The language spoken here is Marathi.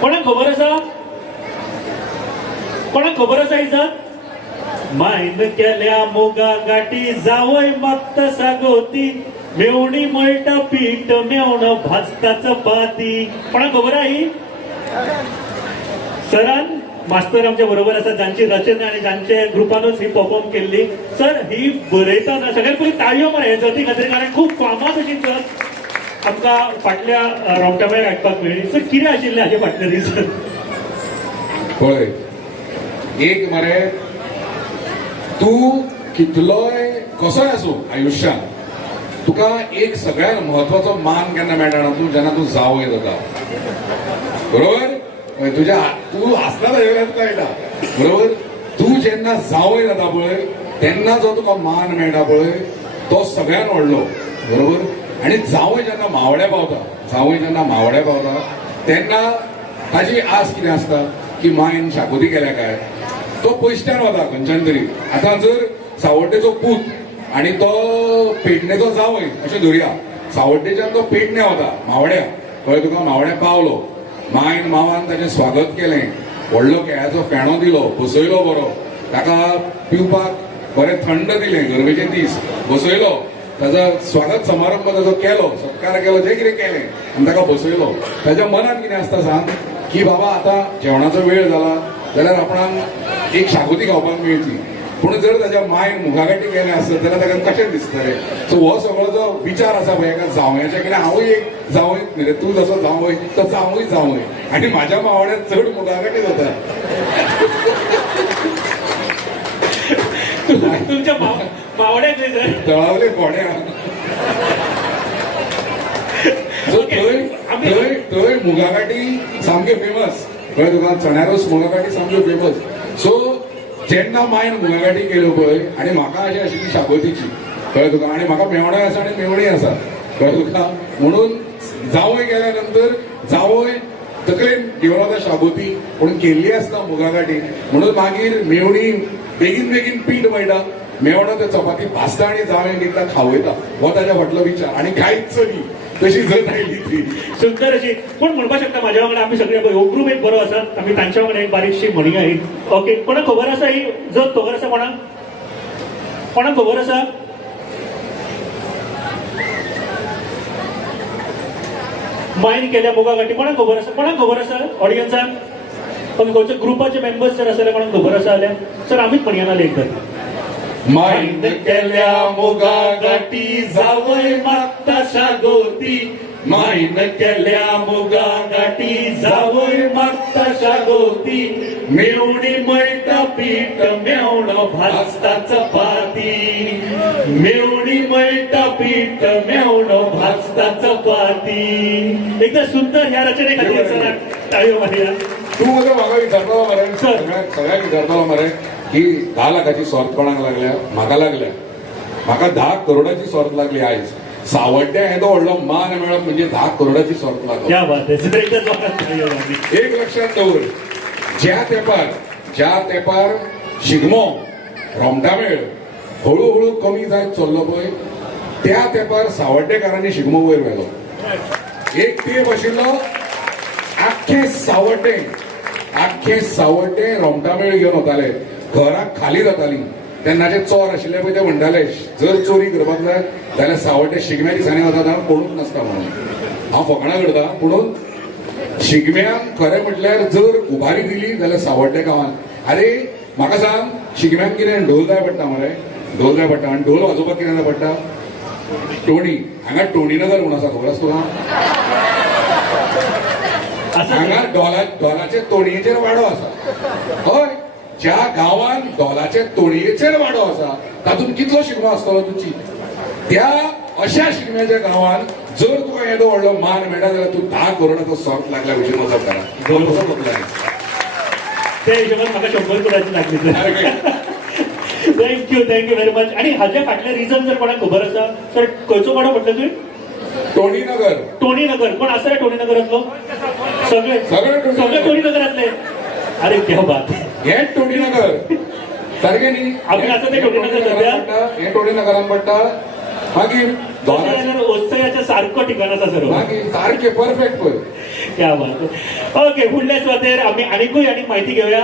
कोणाक खबर आसा कोणाक खबर आसा इजत मायन केल्या मोगा गाठी जावय मागता सागोती मेवणी मळटा पीठ मेवण भाजता चपाती कोणाक खबर आहे? ही सरान मास्तर आमच्या बरोबर आसा जांची रचना आणि जांचे ग्रुपानूच ही परफॉर्म केल्ली सर ही बरयतना सगळ्यात पयली ताळयो मरे हे जती खातीर कारण खूप फामाद अशी चल आमकां फाटल्या रोमट्या भायर आयकपाक मेळ्ळी सर कितें आशिल्लें हाचे फाटलें रिजन पळय एक मरे तूं कितलोय कसोय आसूं आयुश्यांत तुका एक सगळ्यात म्हत्वाचो मान केन्ना मेळटा ना तूं जेन्ना तूं जावय जाता बरोबर? तुज्या तूं आसता ताजेर कळटा बरोबर? तूं जेन्ना जावय जाता पळय तेन्ना जो तुका मान मेळटा पळय तो सगळ्यान व्हडलो बरोबर? आनी जावय जेन्ना मावड्या पावता जावय जेन्ना मावड्या पावता तेन्ना ताजी आस कितें आसता की मायन शाकोती केल्या काय? तो पयसच्यान वता खंयच्यान तरी आतां जर सावड्डेचो पूत आनी तो पेडणेचो जावय अशें धरुया सावड्डेच्यान तो पेडण्या वता मावड्या कळ्ळें तुका मावड्या पावलो. मायन मावान ताचें स्वागत केलें. व्हडलो केळ्याचो फेणो दिलो बसयलो बरो. ताका पिवपाक बरें थंड दिलें गरमेचे दीस. बसयलो. ताचो स्वागत समारंभ ताचो केलो सत्कार केलो जें कितें केलें आनी ताका बसयलो ताच्या मनात कितें आसता सांग? की बाबा आतां जेवणाचो वेळ जाला जाल्यार आपणाक एक शागोती खावपाक मेळची पूण जर ताच्या मायन मुखागाटी केलें आसत जाल्यार ताका कशें दिसतलें सो हो सगळो जो विचार आसा पळय एका जावयाचे कितें हांवूय एक जावय न्ही रे. तूं जसो जावय तसो हांवूय जावय. आनी म्हाज्या मावड्यान चड मुखागाटी जाता तुमच्या सर तळावले सो थंय सामके फेमस कळ्ळें तुका चण्या रोस मुगागाटी सामक्यो फेमस सो जेन्ना मायन मुगागाटी केल्यो पळय आनी म्हाका अशी आशिल्ली शाकोतीची कळ्ळें तुका आनी म्हाका मेवणें आसा आनी मेवणी आसा. कळ्ळें तुका म्हणून जावय गेल्या नंतर जावय तकलेन घेवन वता शाबोती पूण केल्ली आसता मुगागाटी म्हणून मागीर मेवणी बेगीन बेगीन पीठ मेळटा मेवणो ते चपाती भाजता आनी जावं एकदा खावयता हो ताच्या फाटलो विचार. आनी कांयच न्ही. तशी जर आयली ती सुंदर अशी कोण म्हणपाक शकता माझ्या वांगडा आम्ही सगळे पळय हो एक बरो आसा आम्ही तांच्या वांगडा एक बारीकशी म्हणी ही ओके कोणाक खबर आसा ही जर खबर आसा कोणाक कोणाक खबर आसा मायन केल्या मोगा गाठी कोणाक खबर आसा कोणाक खबर आसा ऑडियन्साक पण खंयच्या ग्रुपाचे मेंबर्स जर आसले कोणाक खबर आसा जाल्यार सर आमीच म्हणया नाले एकदा. मायन केल्या मुगा गाठी जावय मागता शागोती। मायन केल्या मुगा गाठी जावय मागता शागोती। मेवणी मळटा पीठ मेवण भाजता चपाती। मेवणी मळटा पीठ मेवण भाजता चपाती। एकदा सुंदर ह्या रचने टाळयो मारया तू मग म्हाका विचारतलो मरे सगळ्याक विचारतलो मरे. की धा लाखाची सोर्त कोणाक लागल्या? म्हाका लागल्या. म्हाका धा करोडाची सोर्त लागली आयज सावड्ड्या येदो व्हडलो मान मेळप म्हणजे धा करोडाची सोर्त लागली. एक लक्षात दवर ज्या तेंपार ज्या तेंपार शिगमो रोमटामेळ हळूहळू कमी जायत चल्लो पळय त्या तेंपार सावड्डेकारांनी शिगमो वयर व्हेलो. एक तेप आशिल्लो आख्खे सावड्डे आख्खे सावड्डे रोमटामेळ घेवन वताले. घरां खाली जाताली. तेन्नाचे चोर आशिल्ले पळय ते म्हणटाले जर चोरी करपाक जाय जाल्यार सावड्डे शिगम्या दिसांनी वता तेन्ना कोणूच नासता म्हणून. हांव फकाणां करता पुणून शिगम्याक खरें म्हटल्यार जर उभारी दिली जाल्यार सावड्डे गांवांत अरे म्हाका सांग शिगम्याक कितें ढोल जाय पडटा मरे? ढोल जाय पडटा. आनी ढोल वाजोवपाक कितें जाय पडटा? टोणी. हांगा टोणी नगर म्हणून आसा खबर आसा तुका हांगा ढोला ढोलाचे तोणयेचेर वाडो आसा. हय. ज्या गांवांत ढोलाचे तोणयेचेर वाडो आसा तातूंत कितलो शिगमो आसतलो तुची त्या अशा शिगम्याच्या गांवांत जर तुका येदो व्हडलो मान मेळटा जाल्यार तूं धा करोडाचो सॉर्ट लागल्या भशेन वचप करा. त्या हिशोबान म्हाका शंबर करोडाची लागली थँक्यू थँक्यू व्हेरी मच आणि हाच्या फाटले रिझन जर कोणाक खबर आसा सर खंयचो वाडो म्हटलं तुवें टोणी नगर टोणी नगर कोण आसा रे टोणी नगरांतलो सगळे सगळे टोणी सगळे नगर. टोणी नगरांतले अरे क्या बात हे. टोणी नगर. सारखें न्ही आमी आसा ते टोणी नगर सध्या? हे टोणी नगरान पडटा मागीर उत्सवाच्या सारको ठिकाण आसा सर हो. मागीर सारखे परफेक्ट क्या बात ओके फुडल्या स्वातेर आम्ही आणखूय आनी माहिती घेऊया.